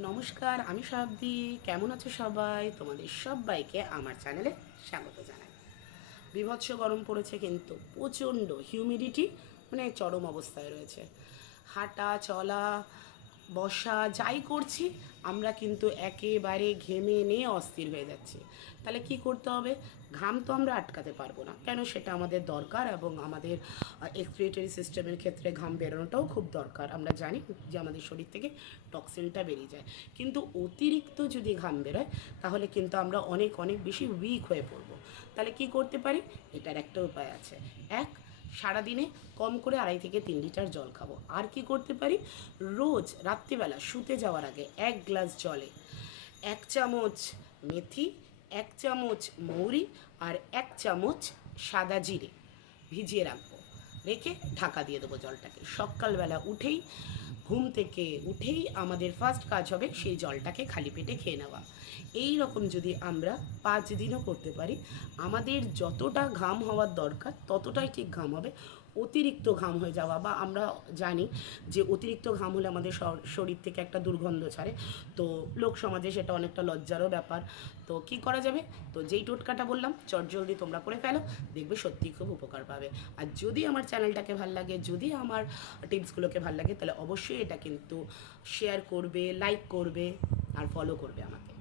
নমস্কার, আমি সাবদি। কেমন আছো সবাই? তোমাদের সবাইকে আমার চ্যানেলে স্বাগত জানাই। বীভৎস গরম পড়েছে, কিন্তু প্রচণ্ড হিউমিডিটি, মানে চরম অবস্থায় রয়েছে। হাঁটা চলা বসা যাই করছি, আমরা কিন্তু একেবারে ঘেমে নিয়ে অস্থির হয়ে যাচ্ছি। তাহলে কি করতে হবে? ঘাম তো আমরা আটকাতে পারবো না, কেন? সেটা আমাদের দরকার, এবং আমাদের এক্সক্রিয়েটরি সিস্টেমের ক্ষেত্রে ঘাম বেরোনোটাও খুব দরকার। আমরা জানি যে আমাদের শরীর থেকে টক্সিনটা বেরিয়ে যায়, কিন্তু অতিরিক্ত যদি ঘাম বেরোয় তাহলে কিন্তু আমরা অনেক অনেক বেশি উইক হয়ে পড়বো। তাহলে কি করতে পারি? এটার একটা উপায় আছে। এক, সারাদিনে কম করে 2.5 থেকে 3 লিটার জল খাবো। আর কি করতে পারি? রোজ রাত্রিবেলা শুতে যাওয়ার আগে 1 গ্লাস জলে 1 চামচ মেথি, 1 চামচ মৌরি, আর 1 চামচ সাদা জিরে ভিজিয়ে রাখবো। রেখে ঢাকা দিয়ে দেবো জলটাকে। সকালবেলা উঠেই, ঘুম থেকে উঠেই আমাদের ফার্স্ট কাজ হবে সেই জলটাকে খালি পেটে খেয়ে নেওয়া। এই রকম যদি আমরা 5 দিনও করতে পারি, আমাদের যতটা ঘাম হওয়ার দরকার ততটাই ঠিক ঘাম হবে। অতিরিক্ত ঘাম হয়ে যাওয়া, বা আমরা জানি যে অতিরিক্ত ঘাম হলে আমাদের শরীর থেকে একটা দুর্গন্ধ ছাড়ে, তো লোক সমাজে সেটা অনেকটা লজ্জারও ব্যাপার। তো কি করা যাবে? তো যেই টোটকাটা বললাম চটজলদি তোমরা করে ফেলো, দেখবে সত্যিই খুব উপকার পাবে। আর যদি আমার চ্যানেলটাকে ভাল লাগে, যদি আমার টিপসগুলোকে ভাল লাগে, তাহলে অবশ্যই এটা কিন্তু শেয়ার করবে, লাইক করবে, আর ফলো করবে আমাকে।